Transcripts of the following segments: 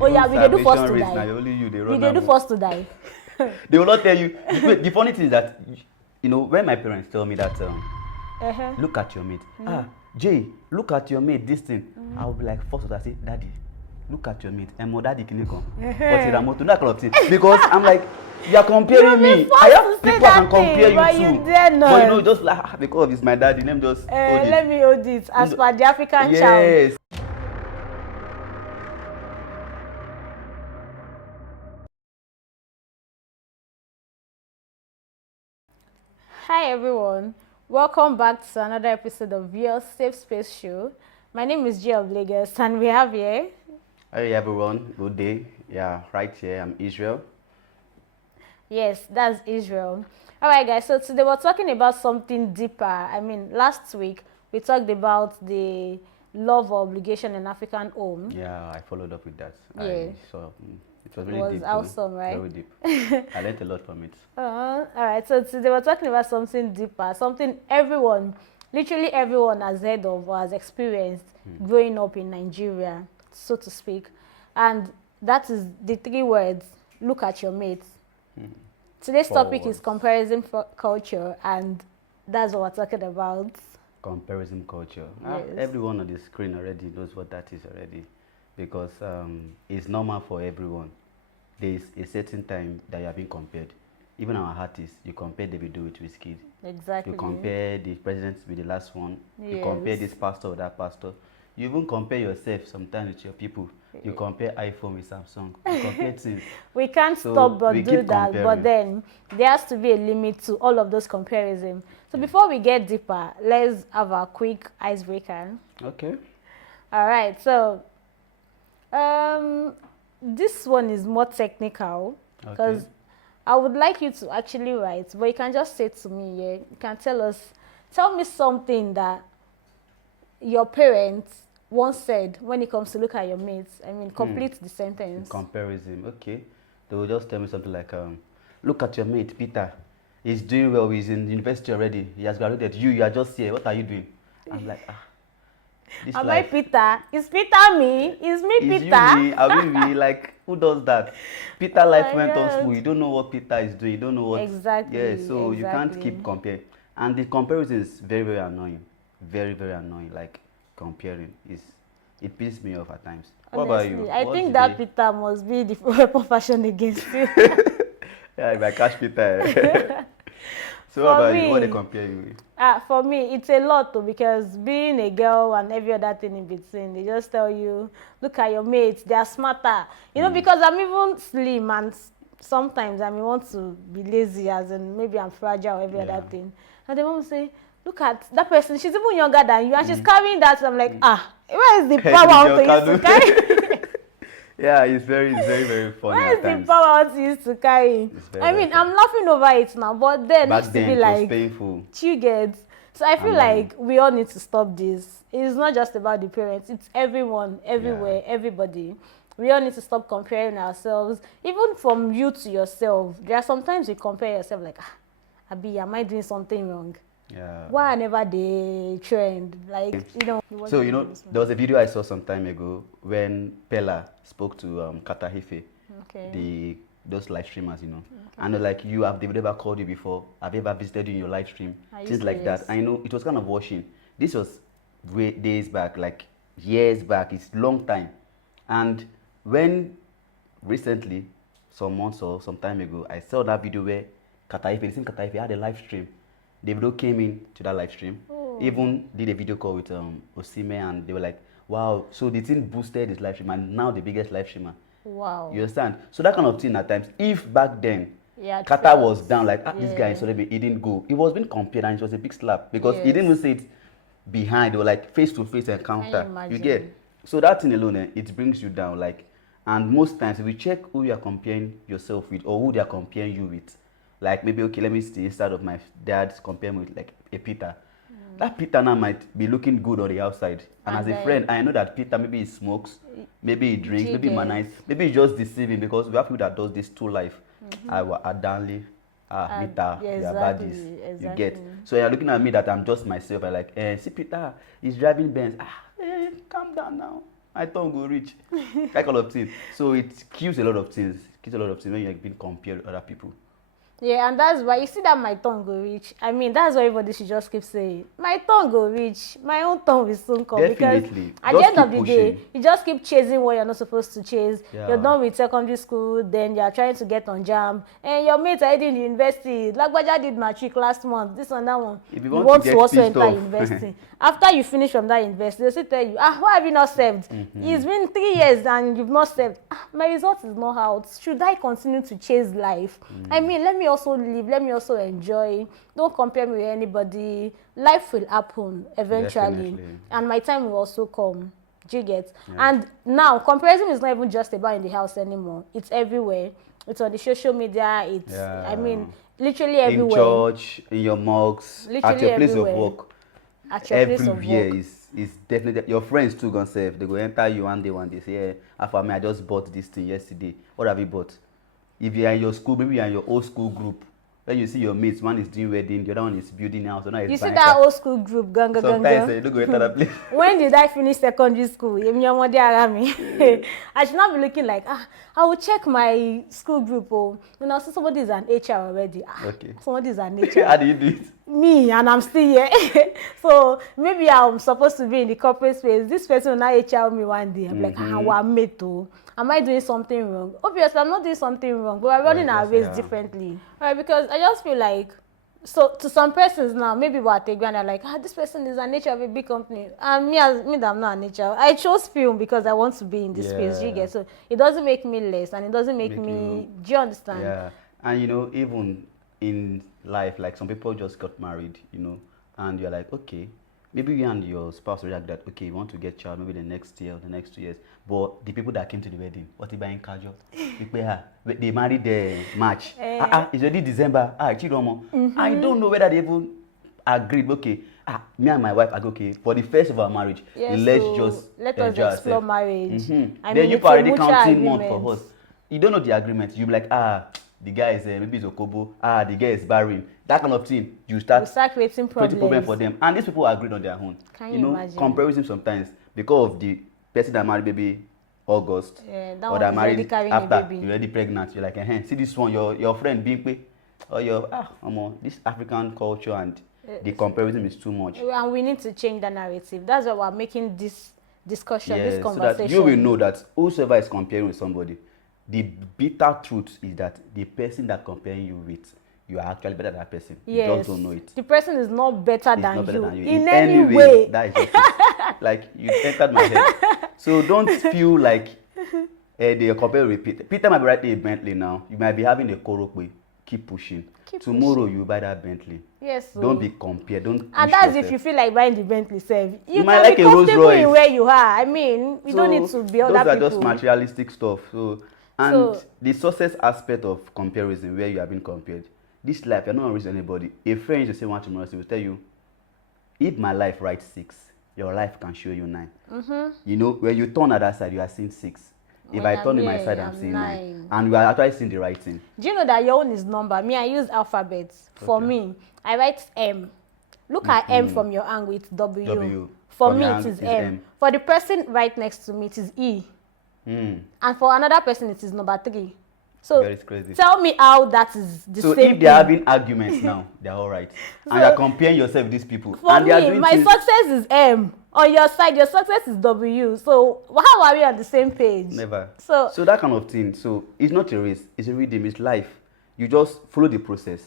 Oh yeah, we dey do first to Now die. only you, they We run dey do first to die. They will not tell you. The funny thing is that, you know, when my parents tell me that, look at your mate. Jay, look at your mate, this thing. I'll be like, first of all, I say, Daddy, look at your mate. And my daddy can come. But it's not that kind of thing. Because I'm like, you're comparing me. I have people I can compare you to. But you know, just like, because it's my daddy, let me just hold it. Let me hold it as per the African child. Yes. Hi everyone, welcome back to another episode of your Safe Space Show. My name is Jay of Lagos and we have here... Hey everyone, good day. Yeah, right here, I'm Israel. Yes, that's Israel. Alright guys, so today we're talking about something deeper. I mean, last week we talked about the love or obligation in African home. Yeah, I followed up with that. Yeah. I saw, it was really deep. It was awesome, right? Very deep. I learned a lot from it. Alright, so today we're talking about something deeper, something everyone, literally everyone has heard of or has experienced growing up in Nigeria, so to speak. And that is the three words, look at your mates. Today's topic is comparison culture, and that's what we're talking about. Comparison culture. Yes. Everyone on the screen already knows what that is already, because it's normal for everyone. There's a certain time that you are being compared. Even our artists, you compare Davido with Wizkid. Exactly. You compare the president with the last one. Yes. You compare this pastor with that pastor. You even compare yourself sometimes with your people. You compare iPhone with Samsung. You compare things. We can't stop but do that, but then there has to be a limit to all of those comparisons. So before we get deeper, let's have a quick icebreaker. Okay. All right, so this one is more technical because I would like you to actually write, but you can just say to me, yeah, you can tell me something that your parents once said when it comes to look at your mates. I mean, complete the sentence. Comparison, okay. They will just tell me something like, look at your mate, Peter. He's doing well, he's in university already. He has graduated. You are just here. What are you doing? I'm like, Am I Peter? Is Peter me? Is me Peter? Is you me? Are we me? Like, who does that? Peter life went on school. You don't know what Peter is doing. You don't know what... Exactly. Yeah, so you can't keep comparing. And the comparison is very, very annoying. Very, very annoying. Like, comparing it pisses me off at times. Honestly, what about you? I think that Peter must be the weapon fashion against you. Yeah, if I catch Peter. So what about you? What they compare you with? For me, it's a lot too, because being a girl and every other thing in between, they just tell you, look at your mates, they are smarter. You know, because I'm even slim and sometimes I may want to be lazy, as in maybe I'm fragile or every other thing. And they want to say, look at that person, she's even younger than you and she's carrying that. So I'm like, where is the power I want to use to carry? Yeah, it's very, very funny. Where is the power I want to use to carry? I mean, I'm laughing over it now, but then back it then, used to be like, it was painful. You get. So I feel like we all need to stop this. It's not just about the parents, it's everyone, everywhere, everybody. We all need to stop comparing ourselves, even from you to yourself. There are sometimes you compare yourself like, Abi, am I doing something wrong? Yeah. Why I never did trend? Like, you know. So, you know, there was a video I saw some time ago when Pella spoke to Kata Hefe, those live streamers, you know. And they're like, have they ever called you before? Have you ever visited you in your live stream? Things like that. I know it was kind of washing. This was days back, like years back. It's long time. And when recently, some months or some time ago, I saw that video where Kata Hefe, the same Kata Hefe, had a live stream. Davido came in to that live stream, even did a video call with Osime, and they were like, wow, so the thing boosted his live stream, and now the biggest live streamer. Wow. You understand? So that kind of thing at times, if back then, Kata was down, like, this guy is already, he didn't go. It was being compared, and it was a big slap, because he didn't even say it behind, or like face-to-face encounter. You get? So that thing alone, it brings you down, like, and most times, if you check who you are comparing yourself with, or who they are comparing you with, like maybe, okay, let me stay inside of my dad's compare me with like a Peter. That Peter now might be looking good on the outside. And as a friend, I know that Peter, maybe he smokes, maybe he drinks, maybe he manites, maybe he's just deceiving, because we have people that does this to life. Danley, Mita, we are baddies. You get? So you're looking at me that I'm just myself. I like, see Peter, he's driving Benz. Calm down now. my tongue go reach. That kind of thing. So it kills a lot of things. When you're being compared with other people. Yeah, and that's why you see that my tongue go reach. I mean, that's why everybody should just keep saying, my tongue go reach. My own tongue will soon come. Definitely. Because at the end of the day, you just keep chasing what you're not supposed to chase. Yeah. You're done with secondary school, then you're trying to get on JAMB, and your mates are in the university. Like Baja did matric last month, this one, that one. If you want to also enter university. After you finish from that university, they'll still tell you, why have you not served? It's been 3 years and you've not served. My result is not out. Should I continue to chase life? I mean, let me also live. Let me also enjoy. Don't compare me with anybody. Life will happen eventually. Definitely. And my time will also come. Do you get? Yeah. And now, comparison is not even just about in the house anymore. It's everywhere. It's on the social media. It's, I mean, literally everywhere. In church, in your mosques, at your place of work. Everywhere is definitely your friends too gonna say they go enter you one day say, yeah, after me I just bought this thing yesterday. What have you bought? If you're in your school, maybe you're in your old school group, then you see your mates, one is doing wedding, the other one is building house, the other is you see that old school group, ganga. Sometimes you don't go enter that place. When did I finish secondary school? I should not be looking like, I will check my school group. Oh, you know, so somebody is an HR already. Okay. Somebody is an HR. How do you do it? Me, and I'm still here. So maybe I'm supposed to be in the corporate space. This person will not HR me one day. I'm like, I'm made to. Am I doing something wrong? Obviously, I'm not doing something wrong, but we're running our race differently. Right? Because I just feel like, so to some persons now, maybe what they are like, this person is an HR of a big company. And me, I'm not an HR. I chose film because I want to be in this space. You get? So it doesn't make me less, and it doesn't make me. Do you understand? Yeah, and you know, even in life, like some people just got married, you know, and you're like, okay, maybe you and your spouse react that, okay, you want to get child maybe the next year or the next 2 years, but the people that came to the wedding, what they buying casual? They married the March. It's already December. I don't know whether they even agreed. Okay, me and my wife agree. Okay, for the first of our marriage, let us explore marriage. Then you already counting month for us. You don't know the agreement. You be like, the guy is maybe it's Okobo. The guy is barren. That kind of thing. You start creating problem for them, and these people agreed on their own. Can you imagine? Comparison sometimes because of the person that married baby August, or that married after you're already pregnant. You're like, see this one, your friend being or your this African culture and the comparison is too much. And we need to change the narrative. That's why we're making this discussion, this conversation. So that you will know that whosoever is comparing with somebody, the bitter truth is that the person that comparing you with, you are actually better than that person. Yes. You just don't know it. The person is not better than you. In any way. That is just it. Like, you entered my head. So don't feel like they compare with Peter. Peter might be riding a Bentley now. You might be having a Korokwe. Keep pushing. Tomorrow you buy that Bentley. Yes. So. Don't be compared. Don't. And that's yourself. if you feel like buying the Bentley, self. You might can like be a Rolls comfortable Royce. in where you are. I mean, you don't need to be other people. Those are just materialistic stuff. And the success aspect of comparison, where you have been compared, this life, you're not going to reach anybody. A friend is the same one tomorrow, will tell you, if my life writes 6, your life can show you 9. You know, when you turn at that side, you are seeing 6. If I turn on my side, I'm seeing 9. And we are actually seeing the right thing. Do you know that your own is number? Me, I use alphabets. For me, I write M. Look at M from your angle, it's W. For me, it is M. For the person right next to me, it is E. And for another person, it is number 3. So tell me how that is the same thing. So if they're having arguments now, they're all right. And you're comparing yourself with these people. For me, my success is M. On your side, your success is W. So how are we on the same page? Never. So that kind of thing. So it's not a race. It's a rhythm. It's life. You just follow the process.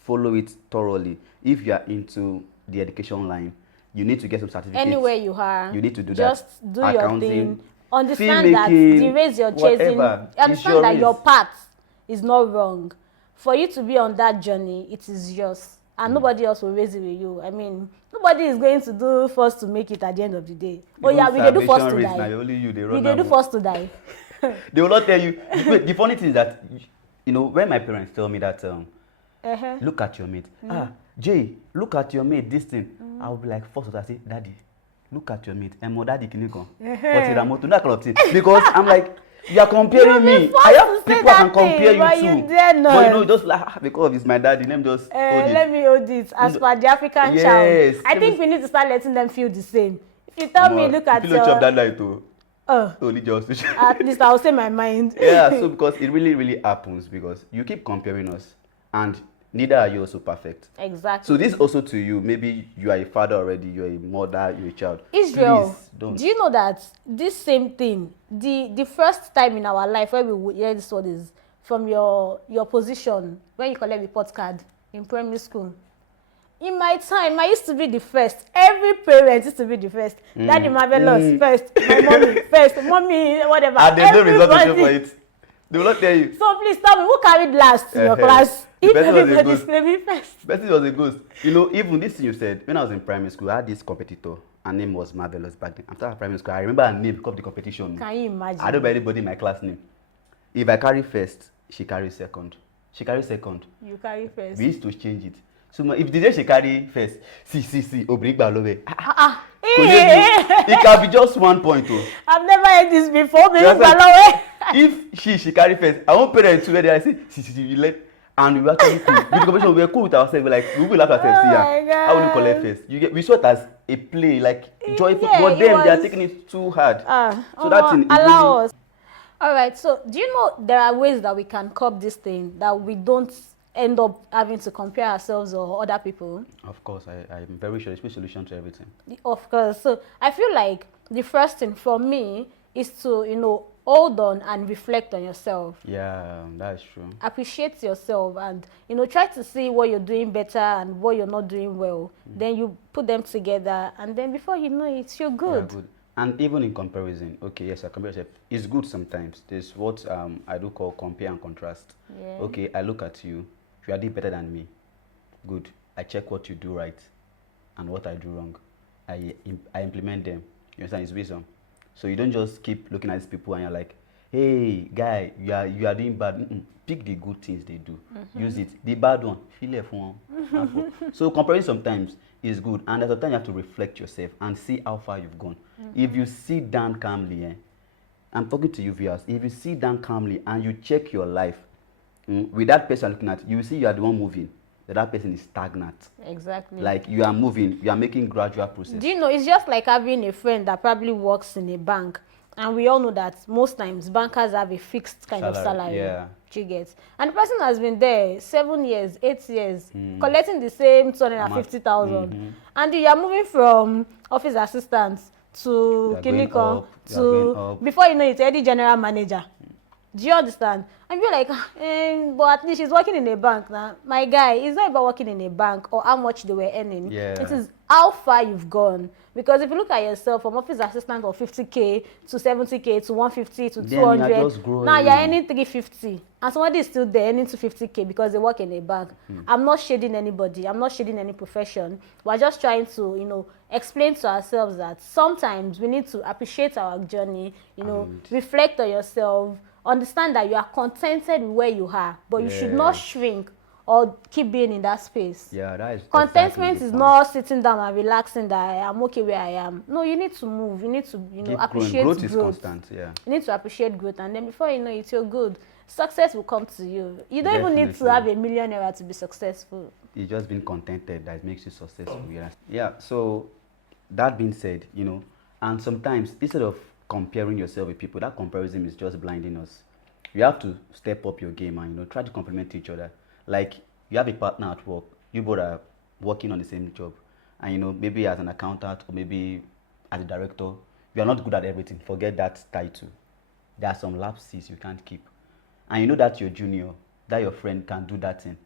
Follow it thoroughly. If you are into the education line, you need to get some certificates. Anywhere you are. You need to do just that. Just do your thing. Understand that the race you're chasing, understand that your path is not wrong. For you to be on that journey, it is yours. And nobody else will raise it with you. I mean, nobody is going to do first to make it at the end of the day. Oh yeah, we can do first to die. Only you, we can do first to die. They will not tell you. The funny thing is that, you know, when my parents tell me that, look at your mate. Jay, look at your mate, this thing. I will be like, first I say, Daddy, look at your mate. And more daddy can you come? What's it? That kind of thing. Because I'm like, you are comparing me. I have people I can compare you to. But you know, just like, because it's my daddy, let me just hold it. Let me hold it as per the African child. I think we need to start letting them feel the same. If you tell me, look at your... chop that light too. Only just at least I'll say my mind. Yeah, so because it really, really happens because you keep comparing us and neither are you also perfect. Exactly. So this also to you, maybe you are a father already, you're a mother, you're a child. Israel, please don't. Do you know that this same thing, the first time in our life where we would hear this word is from your position when you collect report card in primary school. In my time, I used to be the first. Every parent used to be the first. Daddy Marvelous first, my mommy first, mommy whatever. And they know result to show for it. They will not tell you. So please tell me, who carried last in your class? If everybody's claiming first. Bessie was a ghost. You know, even this thing you said, when I was in primary school, I had this competitor. Her name was Marvelous back then. After primary school, I remember her name because of the competition. Can you imagine? I don't know anybody in my class name. If I carry first, she carries second. She carries second. You carry first. We used to change it. So if the day she carry first, see, Obrigba Lowe. It can be just 1 point. Oh. I've never heard this before. If she carry first, I won't pay them to where they say, see, you let. And we were actually cool. With the competition, we were cool with ourselves. We're like, we will laugh at ourselves. See, how will you collect first? We saw it as a play, like joyful. Yeah, but them, they are taking it too hard. So that thing allow us. All right. So, do you know there are ways that we can curb this thing that we don't end up having to compare ourselves or other people? Of course, I'm very sure there's a solution to everything. Of course. So I feel like the first thing for me is to, hold on and reflect on yourself. Yeah, that's true. Appreciate yourself and, try to see what you're doing better and what you're not doing well. Then you put them together and then before you know it, you're good. Yeah, good. And even in comparison, okay, yes, I compare yourself. It's good sometimes. There's what I do call compare and contrast. Yeah. Okay, I look at you. You are doing better than me. Good. I check what you do right and what I do wrong. I implement them. You understand? It's wisdom. So you don't just keep looking at these people and you're like, hey, guy, you are doing bad. Pick the good things they do. Use it. The bad one, feel left one. So comparing sometimes is good. And at the time you have to reflect yourself and see how far you've gone. If you sit down calmly, I'm talking to you viewers, if you sit down calmly and you check your life, with that person looking at you, will see you are the one moving. That person is stagnant. Exactly. Like you are moving, you are making gradual process. Do you know, it's just like having a friend that probably works in a bank. And we all know that most times bankers have a fixed kind of salary. Yeah. You get. And the person has been there 7 years, 8 years, collecting the same 250,000. And you are moving from office assistant to clinical to, before you know it, Eddie general manager. Do you understand? And you're like, but at least she's working in a bank now. My guy, it's not about working in a bank or how much they were earning. Yeah. It is how far you've gone. Because if you look at yourself from office assistant of 50K to 70K to 150 to 200, now you're earning 350. And somebody is still there earning 250K because they work in a bank. I'm not shading anybody. I'm not shading any profession. We're just trying to, explain to ourselves that sometimes we need to appreciate our journey, reflect on yourself, understand that you are contented with where you are, but you should not shrink or keep being in that space. Yeah, that is contentment exactly is not sitting down and relaxing that I'm okay where I am. No, you need to move. You need to, appreciate growth. Growth is constant, yeah. You need to appreciate growth, and then before you know it, you're good. Success will come to you. You don't even need to have $1 million to be successful. It's just being contented that makes you successful. Yeah. So that being said, and sometimes instead of comparing yourself with people, that comparison is just blinding us. You have to step up your game and try to complement each other. Like you have a partner at work, you both are working on the same job, and maybe as an accountant or maybe as a director, you are not good at everything. Forget that title. There are some lapses you can't keep, and you know that your junior, that your friend can do that thing,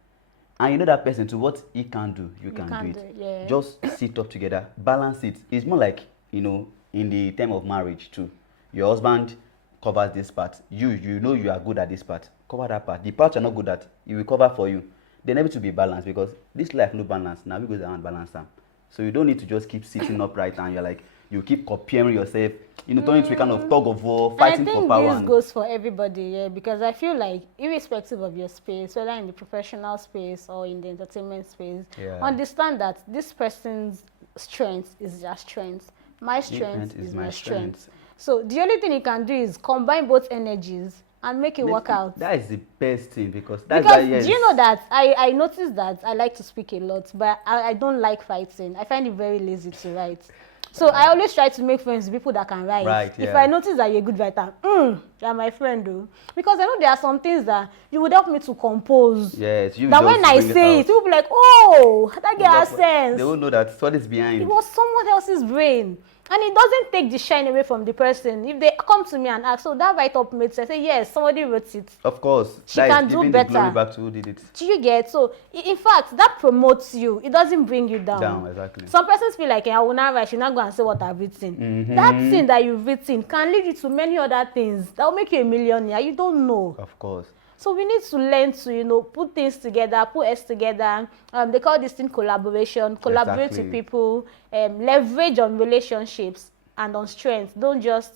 and you know that person too, what he can do, you can do it. Yeah. Just sit up together, balance it. It's more like in the term of marriage too. Your husband covers this part. You know you are good at this part. Cover that part. The part you're not good at, he will cover for you. They need to be balanced because this life no balance. Now we go down and balance them. So you don't need to just keep sitting upright and you're like you keep comparing yourself. Turn into a kind of tug of war, fighting for power. I think this goes for everybody, yeah, because I feel like irrespective of your space, whether in the professional space or in the entertainment space, understand that this person's strength is their strength. My strength is my strength. So the only thing you can do is combine both energies and make it work out. That is the best thing because do you know that I noticed that I like to speak a lot, but I don't like fighting. I find it very lazy to write. So I always try to make friends with people that can write. Right, yeah. If I notice that you're a good writer, you're my friend, though. Because I know there are some things that you would help me to compose. Yes, you that when I say it, you'll be like, oh, that guy has sense. They will know that what is behind. It was someone else's brain. And it doesn't take the shine away from the person. If they come to me and ask, so that write-up made sense, I say, yes, somebody wrote it. Of course. She can do better. The glory back to who did it. Do you get? So, in fact, that promotes you. It doesn't bring you down. Exactly. Some persons feel like, I will not write, I should not go and say what I've written. That thing that you've written can lead you to many other things. That will make you a millionaire. You don't know. Of course. So we need to learn to, put things together, put us together. They call this thing collaboration. Collaborate with people, leverage on relationships and on strength. Don't just,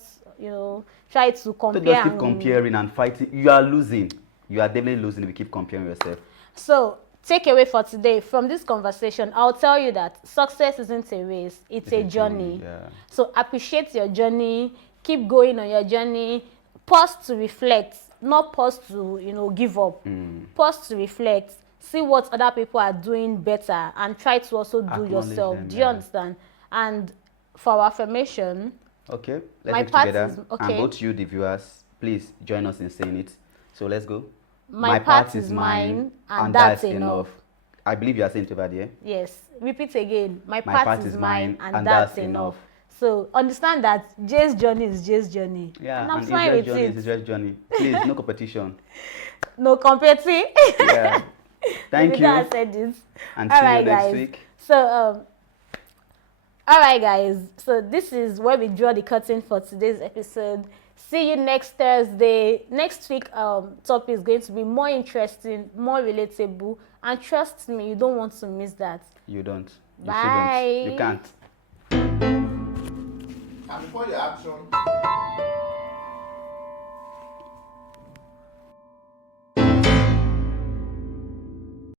try to compare. Don't just keep comparing and fighting. You are losing. You are definitely losing if you keep comparing yourself. So, takeaway for today from this conversation, I'll tell you that success isn't a race. It's a journey. Yeah. So, appreciate your journey. Keep going on your journey. Pause to reflect. Not pause to, give up. Pause to reflect. See what other people are doing better and try to also do yourself. Do you understand? And for our affirmation, okay, let's get together. And both you, the viewers, please join us in saying it. So let's go. My part is mine, and that's enough. I believe you are saying it over there. Yes. Repeat again. My part is mine, and that's enough. So understand that Jay's journey is Jay's journey. Yeah, and I'm fine with it. It's Jay's journey. Please, no competition. No competing. Yeah. Thank you. I said this. And see you next week. So, all right, guys. So this is where we draw the curtain for today's episode. See you next Thursday. Next week, topic is going to be more interesting, more relatable, and trust me, you don't want to miss that. You don't. Bye. You can't. And before the action.